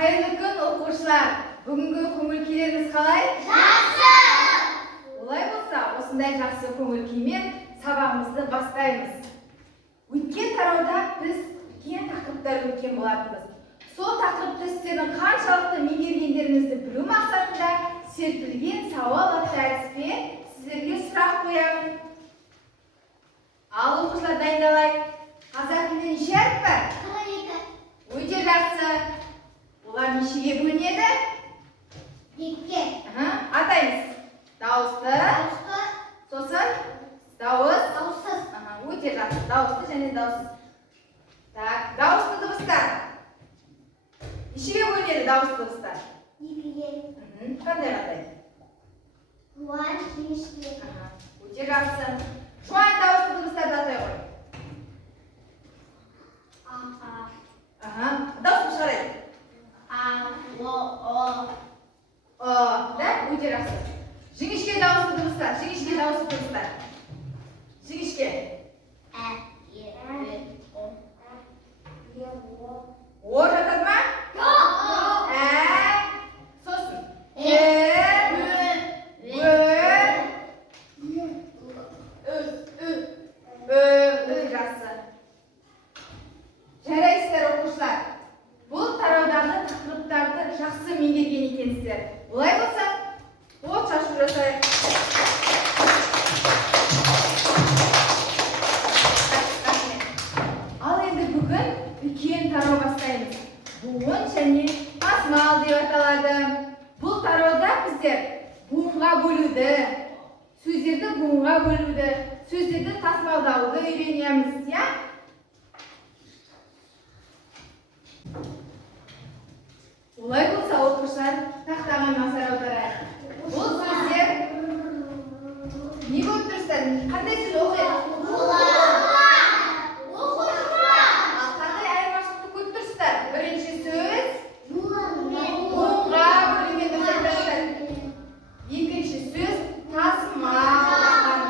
Қайырлы күн оқушылар. Бүгінгі көңіл-күйлеріңіз қалай? Жақсы! Олай болса, осындай жақсы көңіл-күймен сабағымызды бастаймыз. Өткен тарауда біз үлкен тақырыптар өткен болатынбыз. Сол тақырыпты сіздердің қаншалықты меңгергендеріңізді білу мақсатында серпілген сауал атты әдіспен сіздерге сұрақ қоямын. Ал оқушылар дайындалайық. Қазақ тілінде неше әріп бар? 2. Өте жақсы. Олар нешеге бөлінеді? 2. Атаймыз. Дауысты. Сосын дауыс. Дауыссыз. Өте жақсы. Дауысты және дауыссыз. Так, дауысты дыбыстар. Нешеге бөлінеді дауысты дыбыстар? 2-ге. Қандай атайды? Жуан, жіңішке. Өте жақсы. Жуан дауысты дыбыстарды атай ғой. Дауысын шығарайық. Да, өте жақсы. Жіңішке дауысты дыбыстар. Жіңішке дауысты дыбыстар. Жіңішке. О жатады ма? Сосын. Өте жақсы. Жарайсыздар оқушылар. Бұл тараудағы тақырыптарды жақсы меңгерген екенсіздер. Олай болса, от шашу жасайық. Ал енді бүгін үлкен тарау бастаймыз. Буын және тасмал деп аталады. Бұл тарауда біздер буынға бөлуді, сөздерді буынға бөлуді, сөздерді тасмалдауды үйренеміз, иә? Олай болса, оқушылар тақтаға назар аударайық. Бұл сөздер не болып тұрсыздар? Қандай сөз оқиық? Қандай айырмашылықты көріп тұрсыздар? Бірінші сөз буынға бөлінген дұрыс айтасыздар. Екінші сөз тасмал.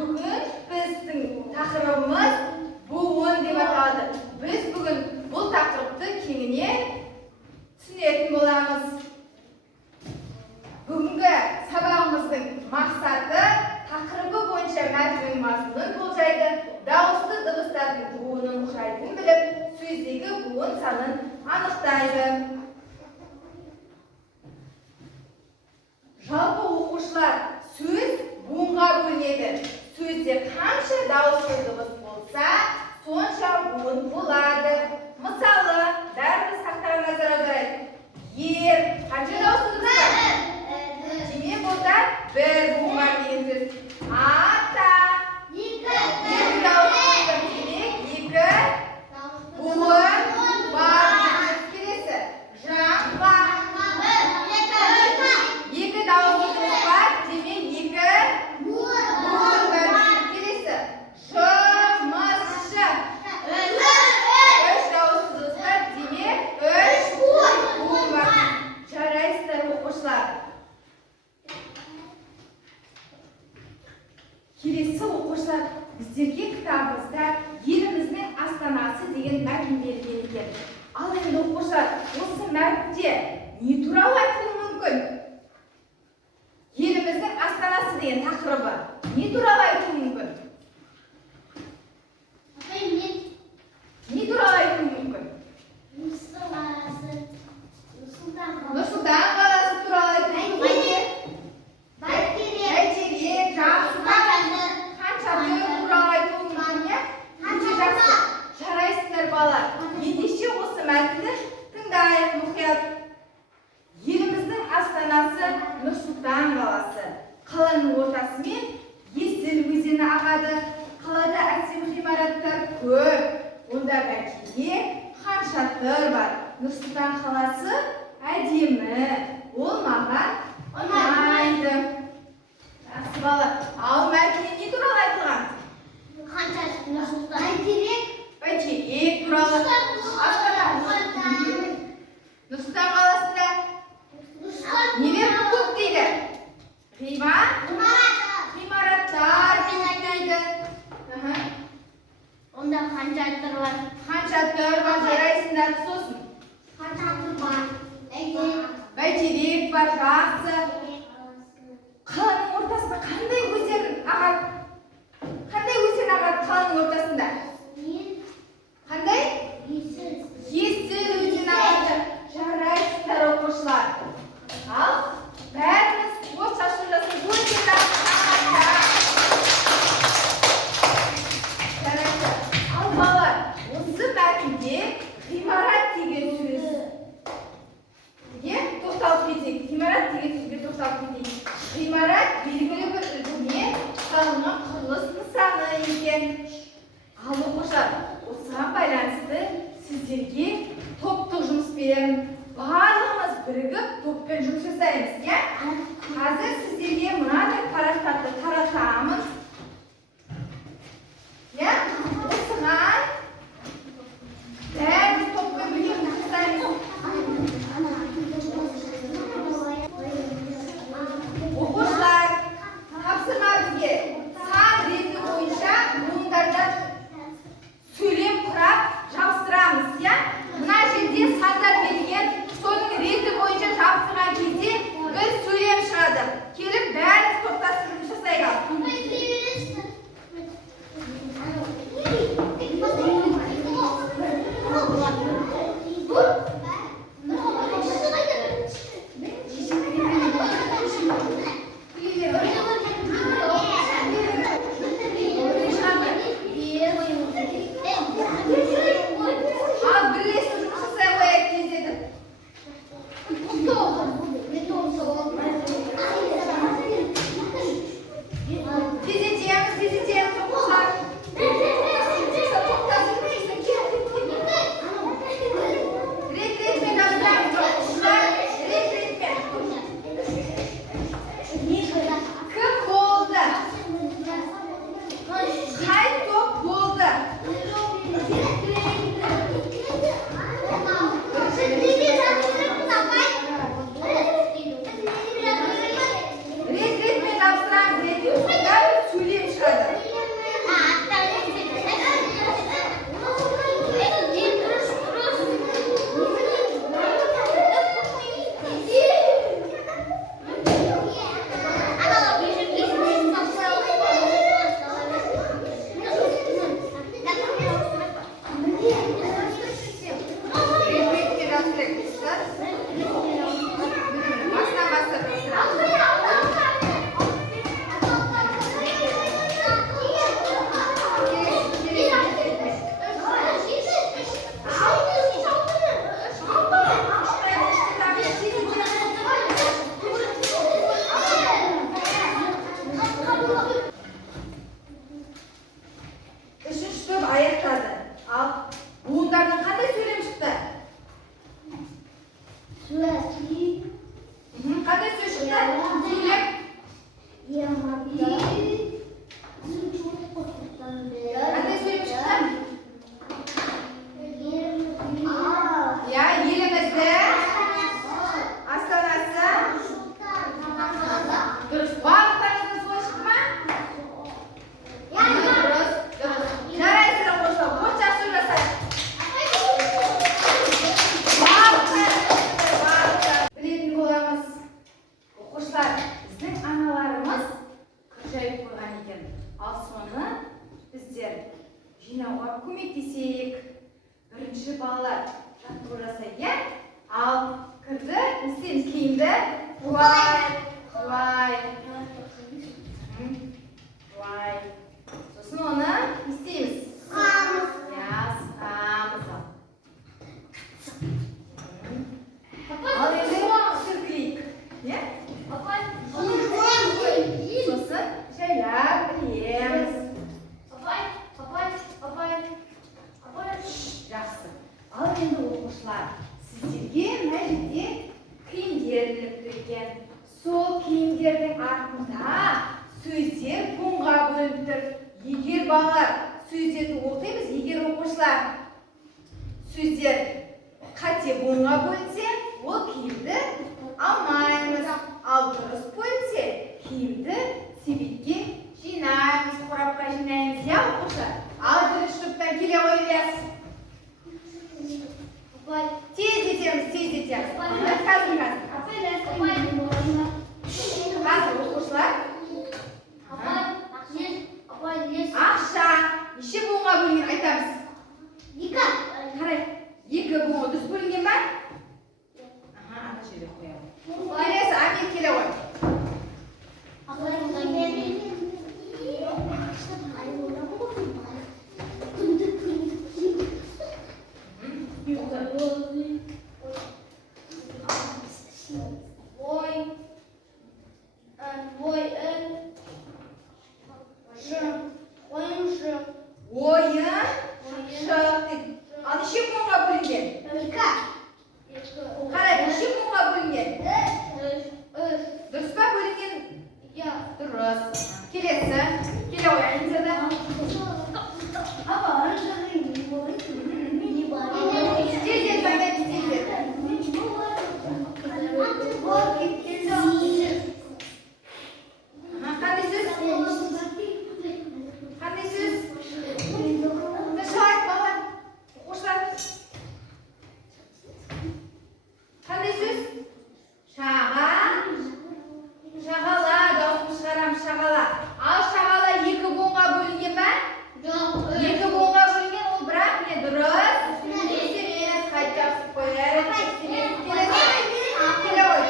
Бүгін біздің тақырыбымыз буын деп аталады. Біз бүгін бұл тақырыпты кеңінен түсінетін боламыз. Бүгінгі сабағымыздың мақсаты тақырыбы бойынша мәтіннің мазмұнын болжайды, дауысты дыбыстардың буынын құрайтын біліп, сөздегі буын санын анықтайды. Жалпы оқушылар, сөз буынға бөлінеді. Сөзде қанша дауысты дыбыс болса, сонша буын болады. Мысалы, бәріміз тақтаға назар аударайық. Ер, қанша дауысты дыбыс бар? Демек онда бір буын бар деген сөз. Ата. 2 дауысты дыбыс. Демек 2 буын бар деген сөз. Келесі. Жаңға. 2 дауысты дыбыс бар. Демек 2 буын бар деген сөз. Келесі. Жұмысшы. 3 дауысты дыбыс бар. Демек 3 буын бар. Жарайсыздар оқушылар. Келесі оқушылар, біздерге кітабымызда еліміздің астанасы деген мәтін берілген екен. Ал енді оқушылар, осы мәтінде не туралы айтылуы мүмкін? Еліміздің астанасы деген тақырыбы не туралы айтылуы мүмкін? Не туралы айтылуы мүмкін? Нұр-Сұлтан қаласы туралы айтылуы мүмкін? Бәйтерек, жақсы, қанша туралы айтылуы мүмкін? Өте жақсы. Жарайсыздар балалар. Ендеше осы мәтінді тыңдайық мұқият. Еліміздің астанасы Нұр-Сұлтан қаласы. Қаланың ортасымен Есіл өзені ағады. Қалада әсем ғимараттар көп. Онда бәйтерек, хан шатыр бар. Нұр-Сұлтан қаласы әдемі. Ол маған ұнайды. Жақсы бала. Ал мәтінде не туралы айтылған? Бәйтерек туралы. Нұр-Сұлтан қаласында нелер көп дейді? Ғимараттар дейді. Онда хан шатыр бар. Хан шатыр бар, жарайсыңдар. Сосын бар, жақсы. Қаланың ортасында қандай өзен ағады? Қандай өзен ағады қаланың ортасында? Қандай? Есіл өзен ағады. Жарайсыздар оқушылар. Ал бәріміз от шашу жасап өзен ағады. Жарайды. Ал балалар, осы мәтінде ғимарат деген сөз. Тоқталып кетейік. Ғимарат деген сөзге тоқталып кетейік. Ғимарат белгілі бір үлгіме салынған құрылыс нысаны екен. Ал оқушылар, осыған байланысты сіздерге топтық жұмыс беремін. Барлығымыз бірігіп топпен жұмыс жасаймыз, иә? Қазір сіздерге мынадай парақтарды таратамыз. Иә? Осыған бәріміз топпен бірге жұмыс жасаймыз. Оқушылар, тапсырма бізге сан реті бойынша буындарда сөйлем құрап жабыстырамыз, иә? Мына жерде сандар берілген, соның реті бойынша жабыстырған кезде бір сөйлем шығады. Келіп бәріміз топтасып жұмыс жасайық. жинауға көмектесейік. Бірінші балалар жаттығу жасайды. Ал кірді, істейміз киімді. Былай. Сосын оны істейміз. Сығамыз. Ал енді сүркілейік. Сосын жайлап білеміз. Жақсы. Ал енді оқушылар, сіздерге мына жерде киімдер іліп тұрған. Сол киімдердің артында сөздер буынға бөлініп тұр. Егер балалар сөздерді оқимыз, егер оқушылар сөздер қате буынға бөлінсе, ол киімді алмаймыз. Ал дұрыс бөлінсе, киімді себетке жинаймыз, қорапқа жинаймыз. Я оқушылар, ал бірінші топтан келе қойыласыз. Тез етеміз. Қазір. Ал неше буынға бөлінген? Қарай, неше буынға бөлінген? Дұрыс па бөлінген? Дұрыс. Келесі. Келе ғой, Анизада. Тезден таңдайды, тезден. Қандай сөз? Қандай сөз? Шалайт бала. Оқушылар. Қандай сөз? Шаға. Шағала. Дауысын шығарам, шағала. Ал шағала екі буынға бөлінген ба? Екі буынға бөлінген, ол бірақ не дұрыс? Емес, қайт жақсы қояр. Келе ғой,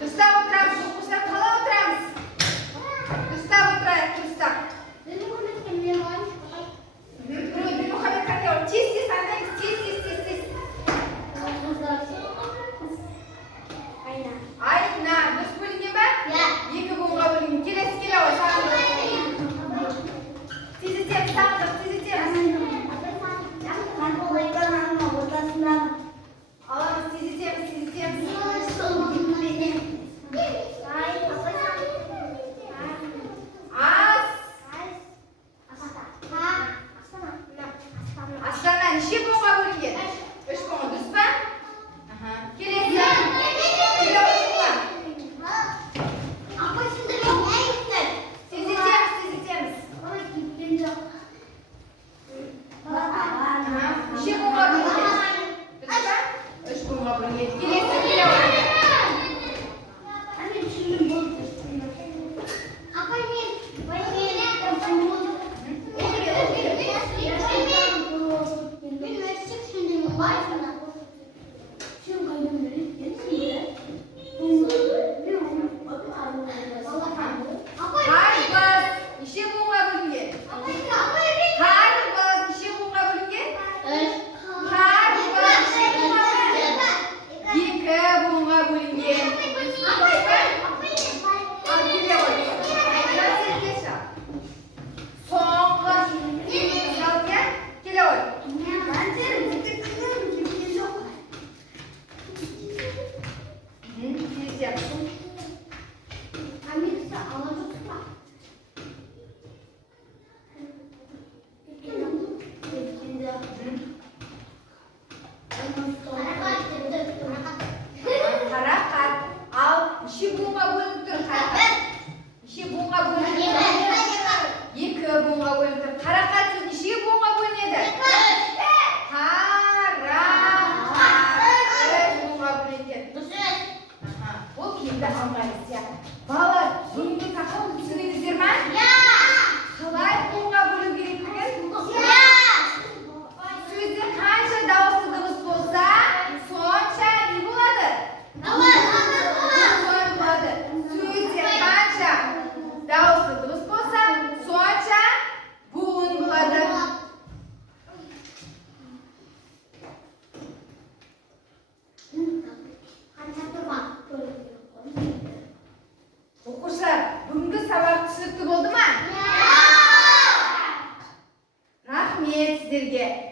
дұрыстап отырамыз, оқушылар қалай отырамыз? Дұрыстап отырайық, дұрыстап. Білмұхаммед қандай ол? Тез таңдаймыз, тез. Айна, дұрыс бөлінген ба? Екі буынға бөлінген. Келесі келе ғой, сағындық. Тездетеміз, сағындық, тездетеміз. Аламыз, тездетеміз. Астана неше буынға бөлінген? Үш буынға, дұрыс па? Келесі. Тездетеміз. Неше буынға бөлінген? Дұрыс па? Үш буынға бөлінген. Келесі.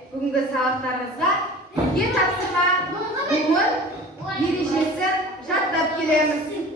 Бүгінгі сабақтарымызға тапсырма буын ережесін жаттап келеміз.